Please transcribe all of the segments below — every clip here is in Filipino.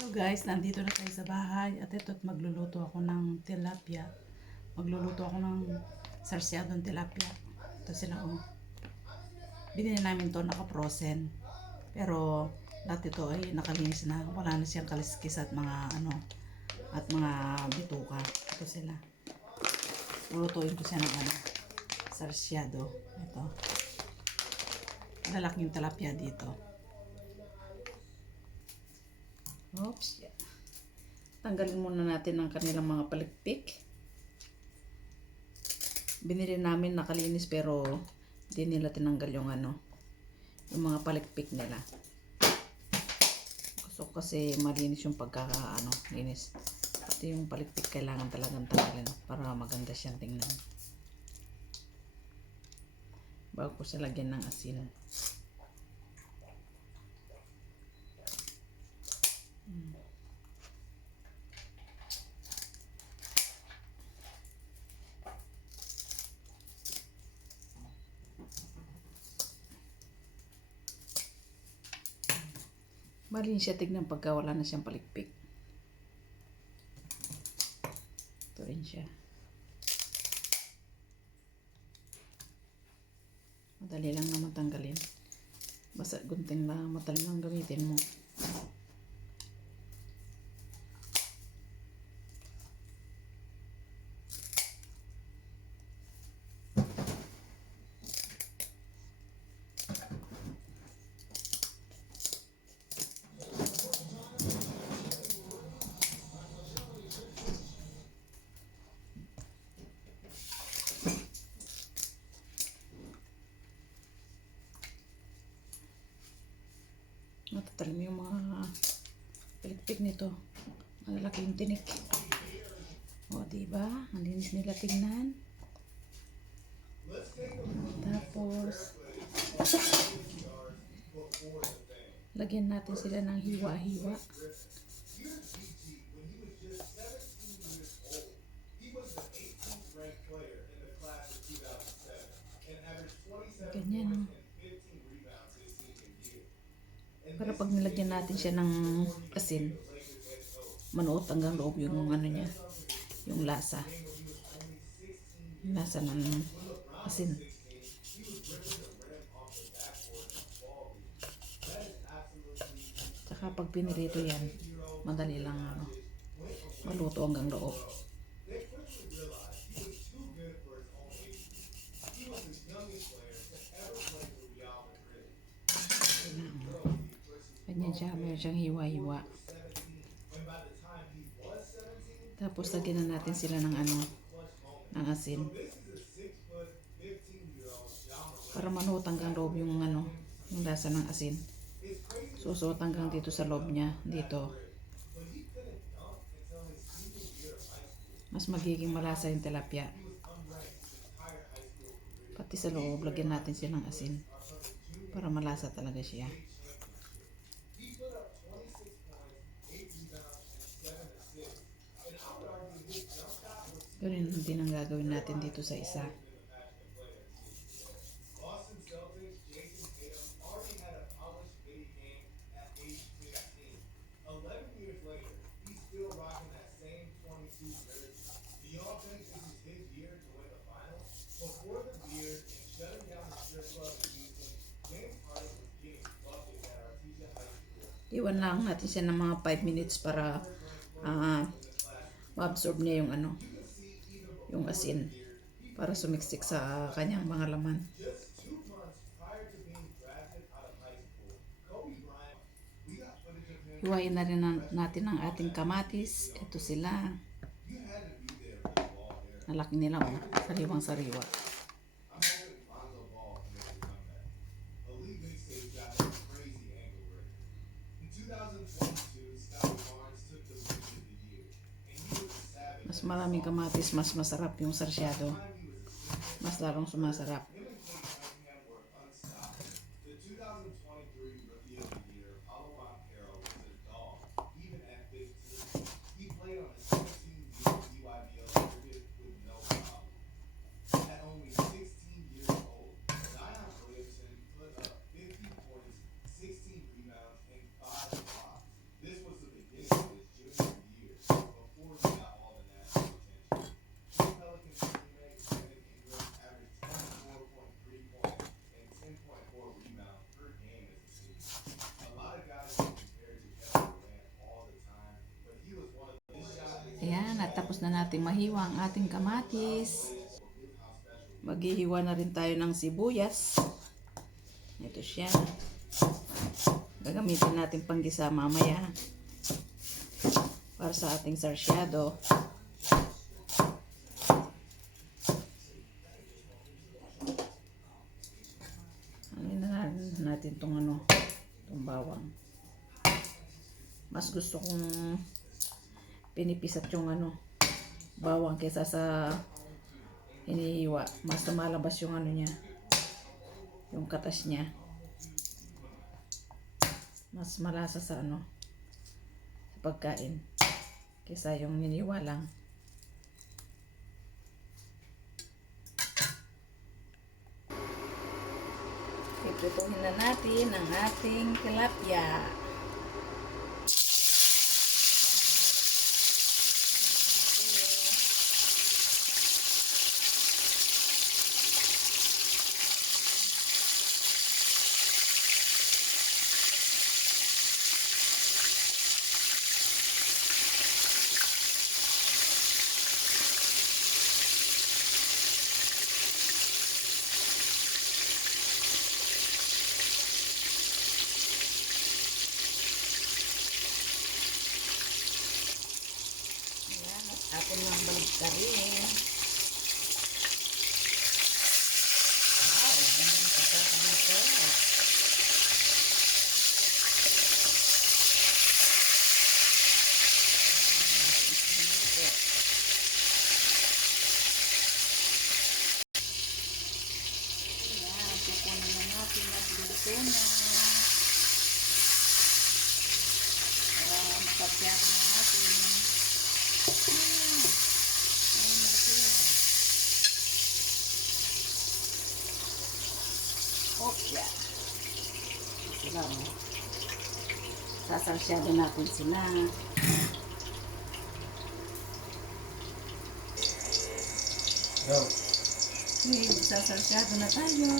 So guys, nandito na tayo sa bahay at ito't magluluto ako ng tilapia. Magluluto ako ng sarsyadong tilapia. Ito sila oh. Binili namin to naka-frozen. Pero lahat ito ay nakalinis na. Wala na siyang kaliskis at mga at mga bituka. Ito sila. Lulutuin ko siya ng sarsyado. Ito. Lalaki yung tilapia dito. Oops. Yeah. Tanggalin muna natin ang kanilang mga palikpik. Binili namin nakalinis pero hindi nila tinanggal yung yung mga palikpik nila. Gusto ko kasi malinis yung linis. Pati yung palikpik kailangan talagang tanggalin para maganda siyang tingnan. Bago ko siya lagyan ng asin. Malinis siya tignan pagka wala na siyang palikpik. Ito rin siya. Madali lang naman tanggalin. Basta gunting lang, madali lang gamitin mo. Matatalim yung mga palikpik nito. Malalaki yung tinik. O, diba? Ang linis nila tingnan. Tapos, lagyan natin sila ng hiwa-hiwa. Ganyan. Para pag nilagyan natin siya ng asin, manuot hanggang loob yung niya, yung lasa. Yung lasa ng asin. Saka pag pinirito yan, madali lang maluto hanggang loob. Ganyan siya, mayroon siyang hiwa-hiwa. Tapos lagyan na natin sila ng ng asin. Para manuot hanggang loob yung yung lasa ng asin. Susuot hanggang dito sa loob niya, dito. Mas magiging malasa yung tilapia. Pati sa loob, lagyan natin siya ng asin. Para malasa talaga siya. Ganun din ang gagawin natin dito sa isa. Iwan lang natin siya ng mga 5 minutes para ma-absorb niya yung yung asin para sumiksik sa kanyang mga laman. Hiwain na rin natin ang ating kamatis. Ito sila. Nalaki nila sariwang sariwa. Mas maraming kamatis, mas masarap yung sarsyado. Mas lalong sumasarap. nating mahiwa ang ating kamatis. Maghihiwa na rin tayo ng sibuyas. Ito siya. Gagamitin natin panggisa mamaya para sa ating sarsyado. Alin na natin itong itong bawang. Mas gusto kong pinipisat yung bawang kaysa sa hinihiwa. Mas lumalabas yung niya, yung katas niya. Mas malasa sa sa pagkain kaysa yung hinihiwa lang. Iprituhin na natin ang ating tilapia. Atin lang baligtarin. Wow, ganda ng pagkaka dito. Ayan, kukunin na natin at luto na. Para mapagyato na natin. Opya. Sila Sasalsyado natin sila. Go. Okay, sasalsyado na tayo.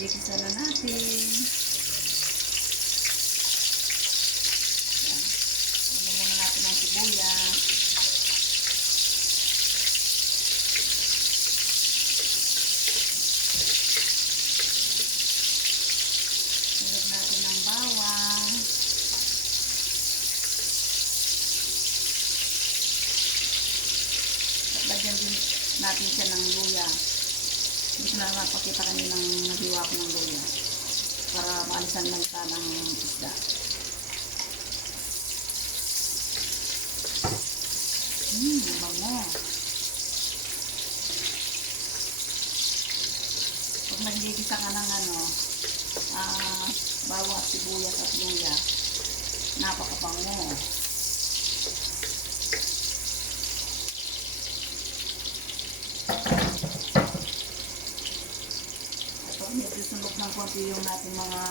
Ikisa na natin. Yan. Ano muna natin ang sibuyas. Sunod natin ng bawang. At lagyan din natin siya ng luya. Hindi ko na mapakita kaninang nahiwa ko ng luya. Para maalisan lang sana ng isda. Bango. Pag nagigisa ka ng bawang, sibuyas at luya, napakabango. At pag medyo sunog ng konti yung natin mga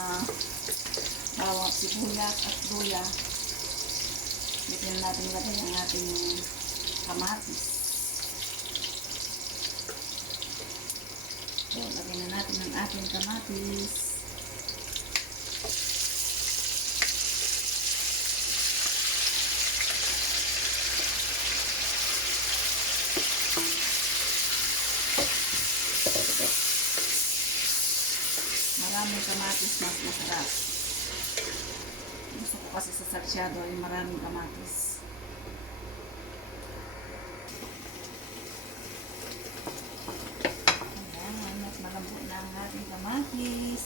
bawang, sibuyas at luya, dito natin lagay ang ating kamatis. So, lagyan na natin ang ating kamatis. Maraming kamatis, mas masarap. Gusto ko kasi sa sarsyado ay maraming kamatis. Ayan, at malambot na ang ating kamatis.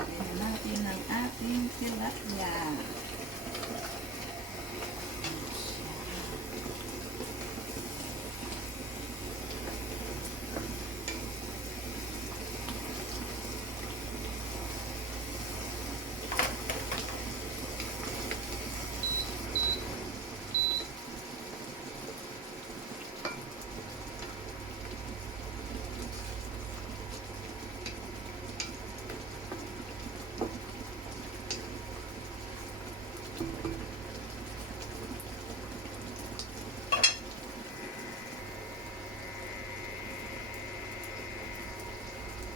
Lagyan na natin ang ating tilapia.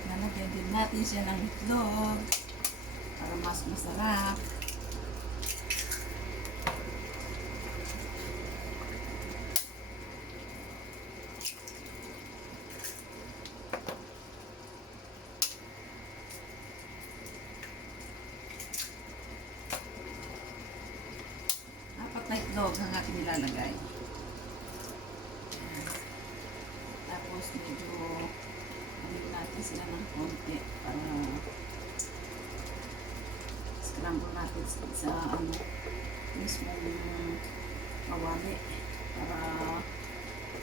Lalagyan din natin siya ng itlog para mas masarap. itlog ang ating ilalagay. Tapos medyo hamil natin sila ng konti para scramble natin sa mismong kawali para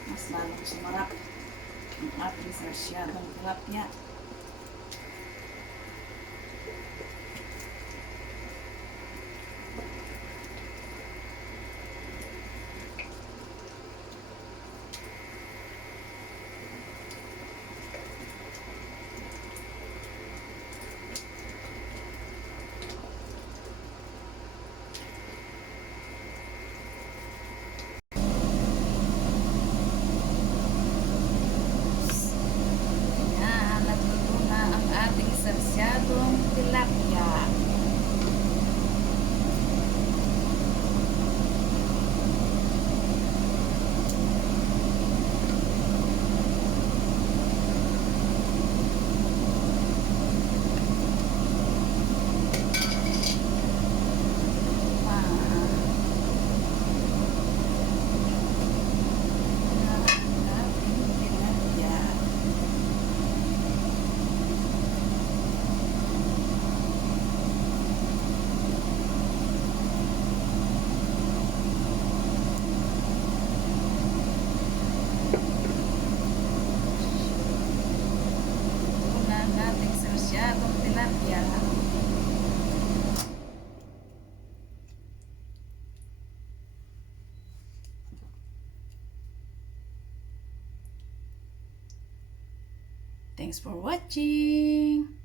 mas lalong sumarap ang ating sarsyadong tilapia. Natuto na ang ating sarsyadong tilapia. Nating sarsyadong tilapia. Thanks for watching.